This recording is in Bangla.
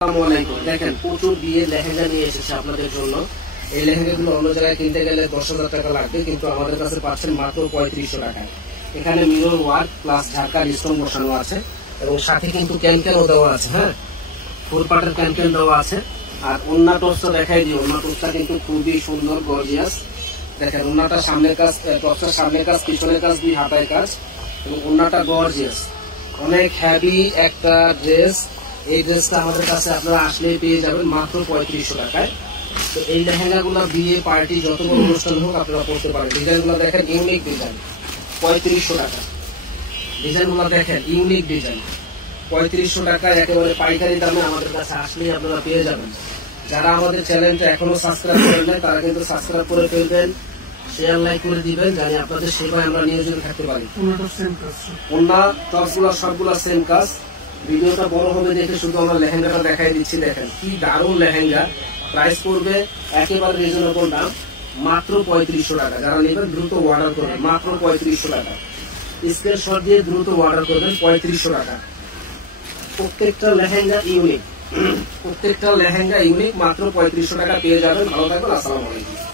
দেখেন প্রচুর বিয়ের লেহেঙ্গা নিয়ে এসেছে আপনাদের জন্য। এই লেহেঙ্গাগুলো অন্য জায়গায় কিনতে গেলে 10,000 টাকা লাগবে, কিন্তু আমাদের কাছে পাচ্ছেন মাত্র 3500 টাকায়। এখানে মিরর ওয়ার্ক প্লাস ঝাঁকার স্টোন বসানো আছে এবং সাথে কিন্তু ক্যানক্যানও দেওয়া আছে। হ্যাঁ, ফুল পাটের ক্যানক্যান দেওয়া আছে। আর ওন্না টপসটা দেখাই দিই। ওন্না টপসটা কিন্তু খুবই সুন্দর, গর্জিয়াস। দেখেন ওন্নাটা সামনের কাজ, টপসটার সামনের কাজ, পিছনের কাজ, দুই হাতায় কাজ এবং ওন্নাটা গর্জিয়াস। অনেক হ্যাভি একটা ড্রেস। এই ড্রেসটা আমাদের কাছে আপনারা আসলে পেয়ে যাবেন মাত্র 3500 টাকায়। তো এই লেহেঙ্গা গুলা বিয়ে পার্টি যত বড় অনুষ্ঠান হোক আপনারা পড়তে পারেন। ডিজাইন গুলো দেখেন, ইউনিক ডিজাইন, 3500 টাকা। ডিজাইন গুলো দেখেন, ইউনিক ডিজাইন, 3500 টাকায় একেবারে পাইকারি দামে আমাদের কাছে আসলেই আপনারা পেয়ে যাবেন। যারা আমাদের চ্যানেলটা এখনো সাবস্ক্রাইব করেন নাই তারা কিন্তু সাবস্ক্রাইব করে ফেলবেন, শেয়ার লাইক করে দিবেন, জানি আপনাদের সেবায় আমরা নিয়োজিত থাকতে পারি। ওন্না টপস গুলো সবগুলো সেম কাজ। ভিডিওটা বড় হবে দেখে শুধু আমরা লেহেঙ্গাটা দেখাই দিচ্ছি। দেখেন কি দারুণ লেহেঙ্গা। প্রাইস পড়বে একেবারে রিজনেবল দাম, মাত্র 3500 টাকা। যারা নেবেন দ্রুত অর্ডার করবেন, মাত্র 3500 টাকা। স্ক্রিনশট দিয়ে দ্রুত অর্ডার করবেন, 3500 টাকা। প্রত্যেকটা লেহেঙ্গা ইউনিক, প্রত্যেকটা লেহেঙ্গা ইউনিক, মাত্র 3500 টাকা পেয়ে যাবেন। ভালো থাকবেন, আসসালামু আলাইকুম।